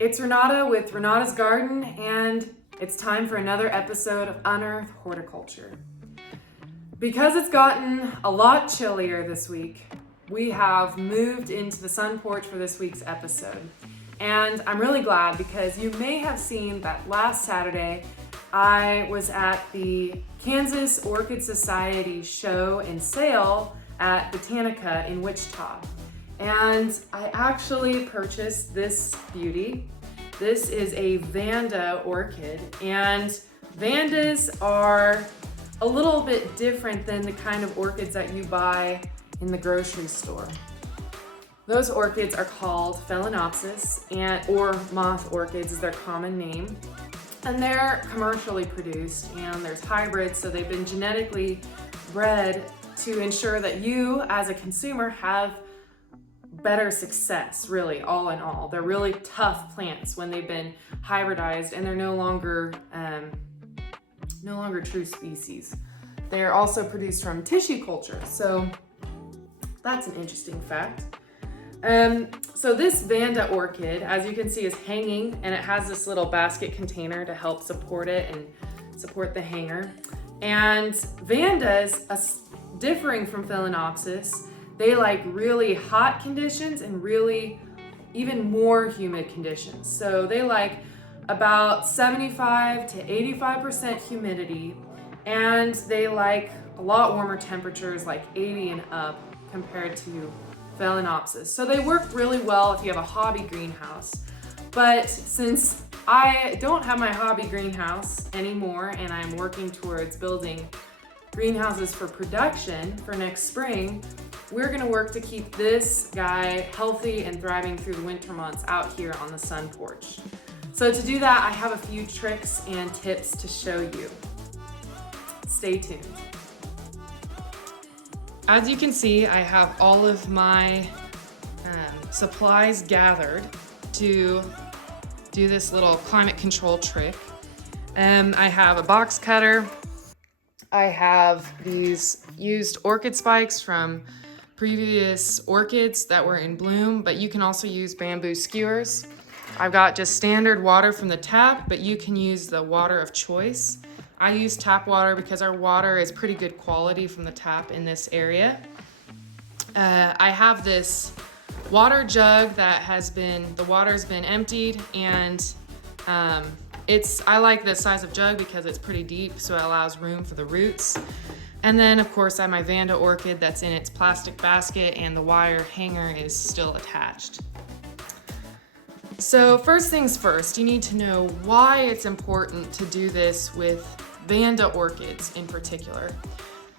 It's Renata with Renata's Garden, and it's time for another episode of Unearth Horticulture. Because it's gotten a lot chillier this week, we have moved into the sun porch for this week's episode. And I'm really glad because you may have seen that last Saturday I was at the Kansas Orchid Society show and sale at Botanica in Wichita. And I actually purchased this beauty. This is a Vanda orchid, and vandas are a little bit different than the kind of orchids that you buy in the grocery store. Those orchids are called Phalaenopsis, or moth orchids is their common name. And they're commercially produced, and there's hybrids, so they've been genetically bred to ensure that you as a consumer have better success, really, all in all. They're really tough plants when they've been hybridized, and they're no longer true species. They're also produced from tissue culture, so that's an interesting fact. So this Vanda orchid, as you can see, is hanging, and it has this little basket container to help support it and support the hanger. And Vandas, differing from Phalaenopsis, they like really hot conditions and really even more humid conditions. So they like about 75 to 85% humidity, and they like a lot warmer temperatures, like 80 and up, compared to Phalaenopsis. So they work really well if you have a hobby greenhouse. But since I don't have my hobby greenhouse anymore and I'm working towards building greenhouses for production for next spring, we're gonna work to keep this guy healthy and thriving through the winter months out here on the sun porch. So to do that, I have a few tricks and tips to show you. Stay tuned. As you can see, I have all of my supplies gathered to do this little climate control trick. I have a box cutter. I have these used orchid spikes from previous orchids that were in bloom, but you can also use bamboo skewers. I've got just standard water from the tap, but you can use the water of choice. I use tap water because our water is pretty good quality from the tap in this area. I have this water jug that the water's been emptied, and I like this size of jug because it's pretty deep, so it allows room for the roots. And then of course I have my Vanda orchid that's in its plastic basket, and the wire hanger is still attached. So first things first, you need to know why it's important to do this with Vanda orchids in particular.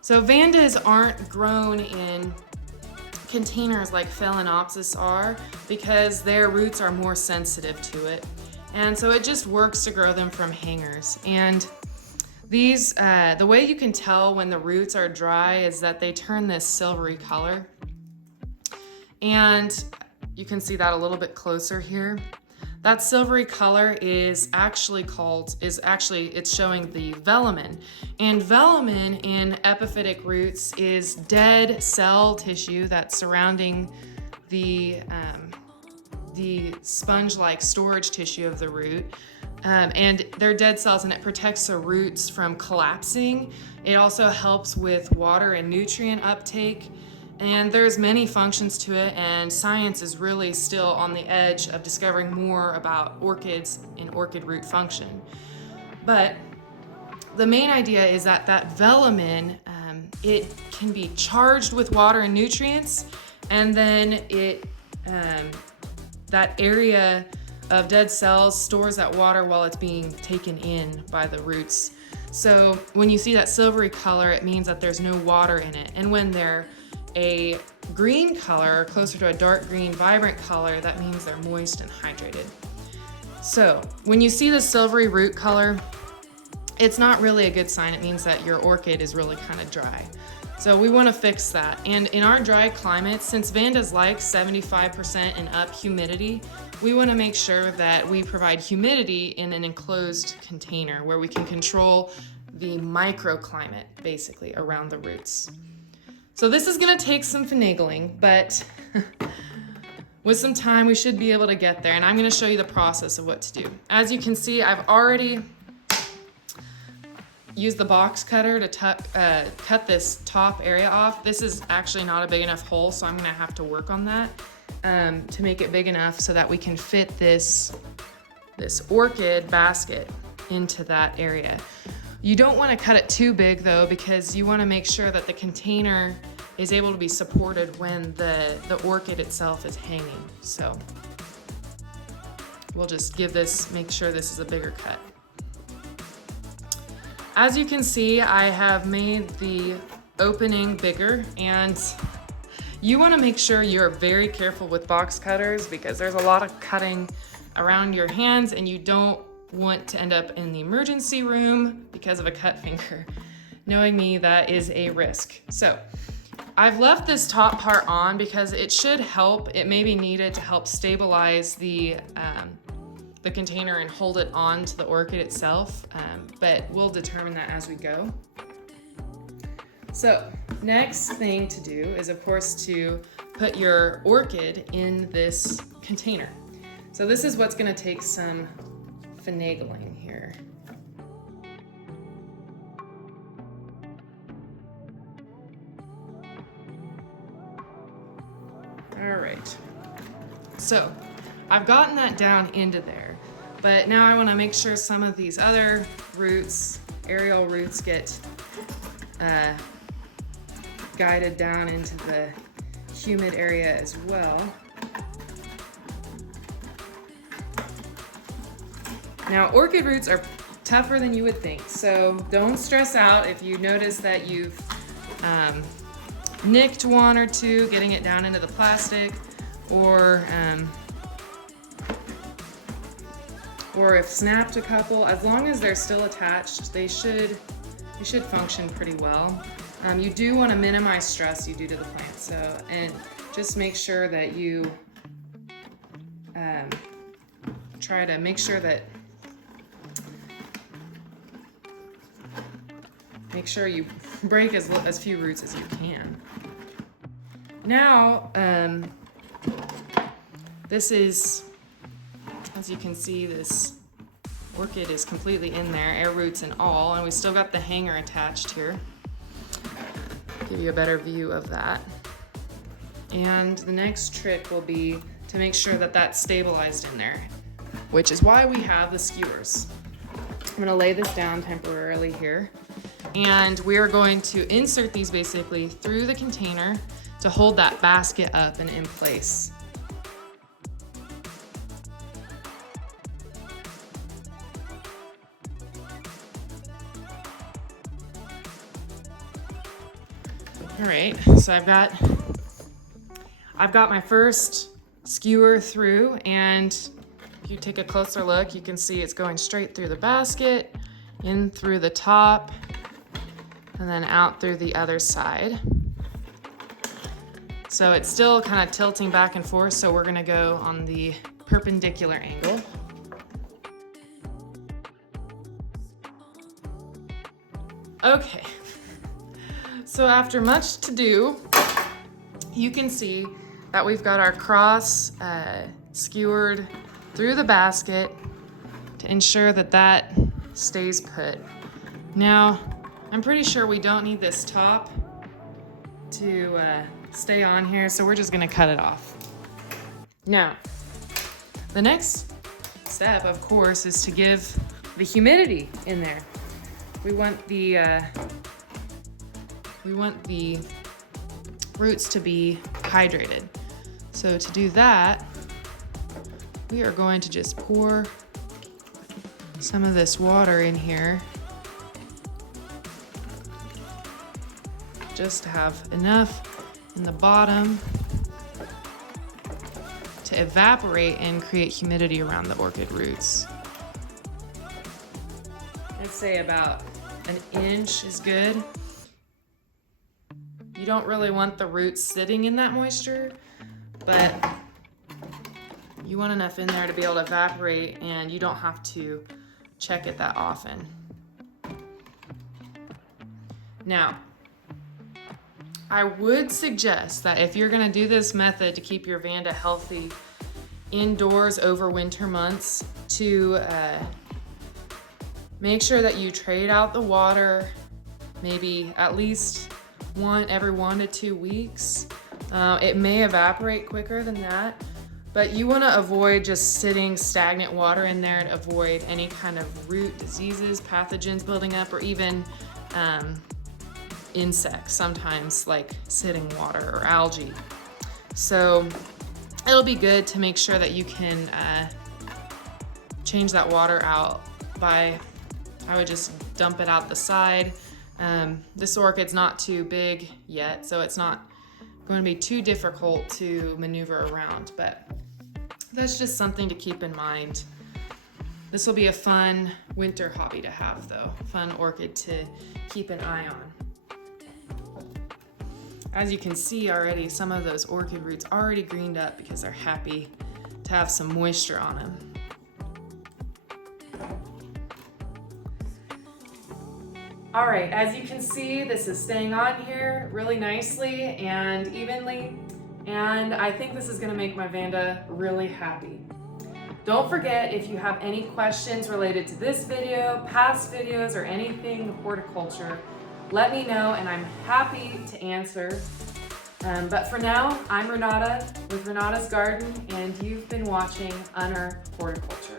So Vandas aren't grown in containers like Phalaenopsis are because their roots are more sensitive to it. And so it just works to grow them from hangers. And these, the way you can tell when the roots are dry is that they turn this silvery color. And you can see that a little bit closer here. That silvery color is actually it's showing the velamen. And velamen in epiphytic roots is dead cell tissue that's surrounding the sponge-like storage tissue of the root. And they're dead cells, and it protects the roots from collapsing. It also helps with water and nutrient uptake. And there's many functions to it, and science is really still on the edge of discovering more about orchids and orchid root function. But the main idea is that velamen, it can be charged with water and nutrients, and then that area of dead cells stores that water while it's being taken in by the roots. So when you see that silvery color, it means that there's no water in it. And when they're a green color, closer to a dark green, vibrant color, that means they're moist and hydrated. So when you see the silvery root color, it's not really a good sign. It means that your orchid is really kind of dry. So we want to fix that. And in our dry climate, since Vandas like 75% and up humidity, we want to make sure that we provide humidity in an enclosed container where we can control the microclimate basically around the roots. So this is going to take some finagling, but with some time, we should be able to get there. And I'm gonna show you the process of what to do. As you can see, I've already used the box cutter to cut this top area off. This is actually not a big enough hole, so I'm gonna have to work on that to make it big enough so that we can fit this orchid basket into that area. You don't want to cut it too big though, because you want to make sure that the container is able to be supported when the orchid itself is hanging. So we'll just make sure this is a bigger cut. As you can see, I have made the opening bigger, and you want to make sure you're very careful with box cutters because there's a lot of cutting around your hands and you don't want to end up in the emergency room because of a cut finger. Knowing me, that is a risk. So I've left this top part on because it should help. It may be needed to help stabilize the container and hold it on to the orchid itself, but we'll determine that as we go. So next thing to do is, of course, to put your orchid in this container. So this is what's gonna take some finagling here. All right, so I've gotten that down into there, but now I want to make sure some of these other roots, aerial roots, get guided down into the humid area as well. Now, orchid roots are tougher than you would think, so don't stress out if you notice that you've nicked one or two getting it down into the plastic, or if snapped a couple. As long as they're still attached, they should function pretty well. You do want to minimize stress you do to the plant, and just make sure that you try to make sure you break as few roots as you can. Now, this is, as you can see, this orchid is completely in there, air roots and all, and we still got the hanger attached here. Give you a better view of that. And the next trick will be to make sure that that's stabilized in there, which is why we have the skewers. I'm gonna lay this down temporarily here, and we are going to insert these basically through the container to hold that basket up and in place. All right, so I've got my first skewer through, and if you take a closer look, you can see it's going straight through the basket, in through the top, and then out through the other side. So it's still kind of tilting back and forth, so we're gonna go on the perpendicular angle. Okay, so after much to do, you can see that we've got our cross skewered through the basket to ensure that that stays put. Now, I'm pretty sure we don't need this top to stay on here, so we're just gonna cut it off. Now, the next step, of course, is to give the humidity in there. We want the roots to be hydrated. So to do that, we are going to just pour some of this water in here, just to have enough in the bottom to evaporate and create humidity around the orchid roots. I'd say about an inch is good. You don't really want the roots sitting in that moisture, but you want enough in there to be able to evaporate, and you don't have to check it that often. Now, I would suggest that if you're gonna do this method to keep your Vanda healthy indoors over winter months, to make sure that you trade out the water maybe at least every 1 to 2 weeks. It may evaporate quicker than that, but you want to avoid just sitting stagnant water in there and avoid any kind of root diseases, pathogens building up, or even insects, sometimes like sitting water or algae. So it'll be good to make sure that you can change that water out by, I would just dump it out the side. This orchid's not too big yet, so it's not going to be too difficult to maneuver around, but that's just something to keep in mind. This will be a fun winter hobby to have though, fun orchid to keep an eye on. As you can see already, some of those orchid roots already greened up because they're happy to have some moisture on them. All right, as you can see, this is staying on here really nicely and evenly, and I think this is gonna make my Vanda really happy. Don't forget, if you have any questions related to this video, past videos, or anything horticulture, let me know and I'm happy to answer. But for now, I'm Renata with Renata's Garden, and you've been watching Unearth Horticulture.